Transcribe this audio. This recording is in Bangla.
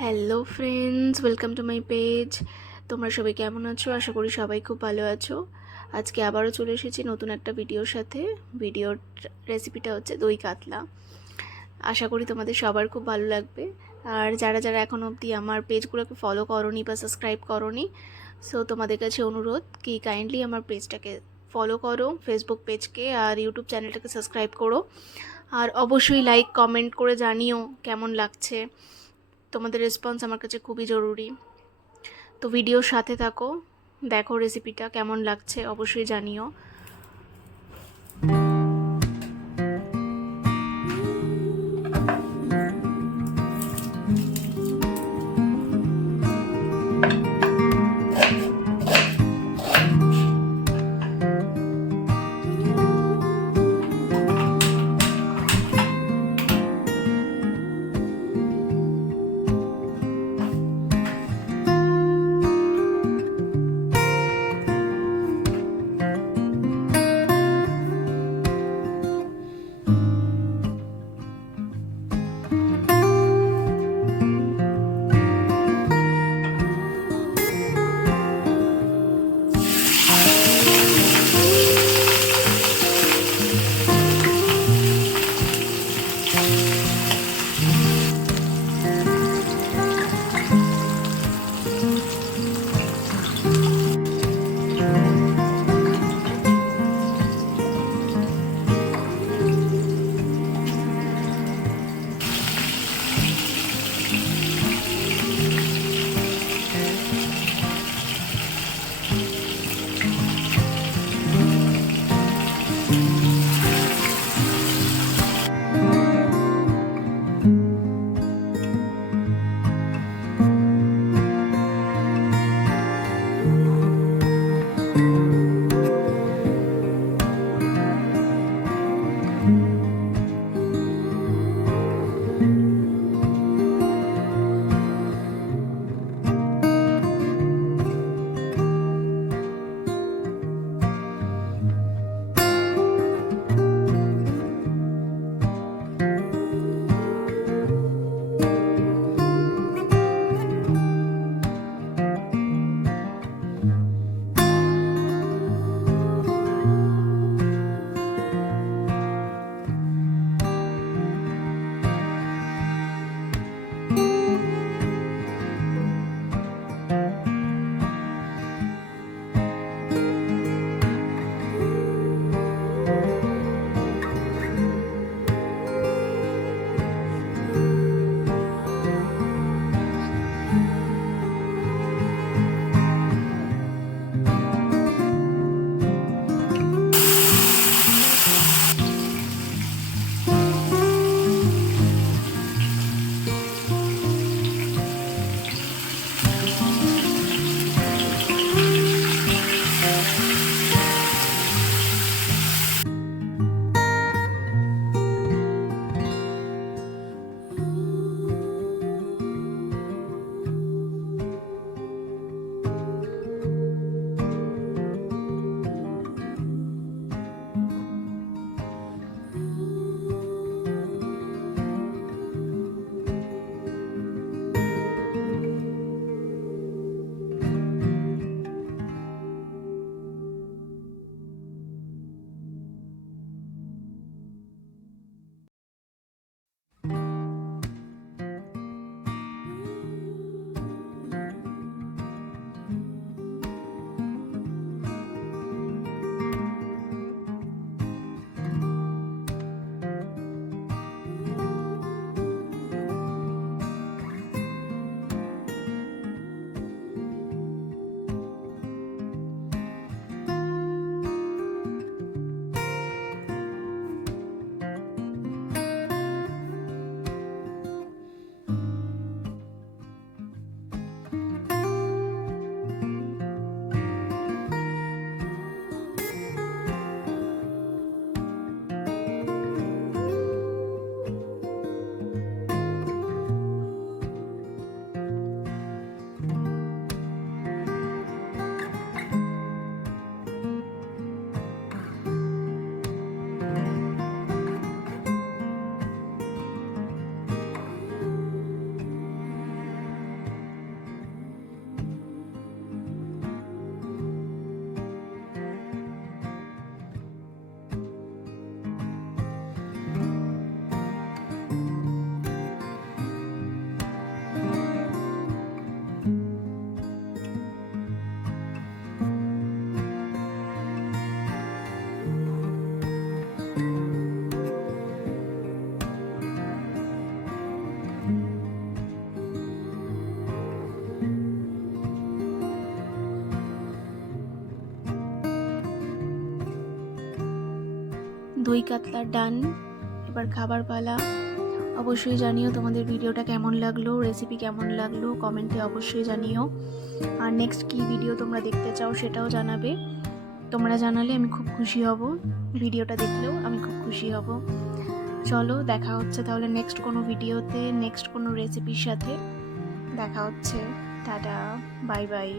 Hello friends, welcome to my page. তোমরা সবাই কেমন আছো? আশা করি সবাই খুব ভালো আছো। আজকে আবারও চলে এসেছি নতুন একটা ভিডিওর সাথে। ভিডিওর রেসিপিটা হচ্ছে দই কাতলা। আশা করি তোমাদের সবার খুব ভালো লাগবে। আর যারা যারা এখন অবধি আমার পেজগুলোকে ফলো করোনি বা সাবস্ক্রাইব করোনি, সো তোমাদের কাছে অনুরোধ কি কাইন্ডলি আমার পেজটাকে ফলো করো, ফেসবুক পেজকে, আর ইউটিউব চ্যানেলটাকে সাবস্ক্রাইব করো। আর অবশ্যই লাইক কমেন্ট করে জানিও কেমন লাগছে। তোমাদের রেসপন্স আমার কাছে খুবই জরুরি। তো ভিডিওর সাথে থাকো, দেখো রেসিপিটা কেমন লাগছে অবশ্যই জানিও। দই কাতলা ডান। এবার খাবার পালা। অবশ্যই জানিও তোমাদের ভিডিওটা কেমন লাগলো, রেসিপি কেমন লাগলো, কমেন্টে অবশ্যই জানিও। আর নেক্সট কী ভিডিও তোমরা দেখতে চাও সেটাও জানাবে। তোমরা জানালে আমি খুব খুশি হব, ভিডিওটা দেখলেও আমি খুব খুশি হব। চলো দেখা হচ্ছে তাহলে নেক্সট কোনো ভিডিওতে, নেক্সট কোনো রেসিপির সাথে দেখা হচ্ছে। Tata, bye bye.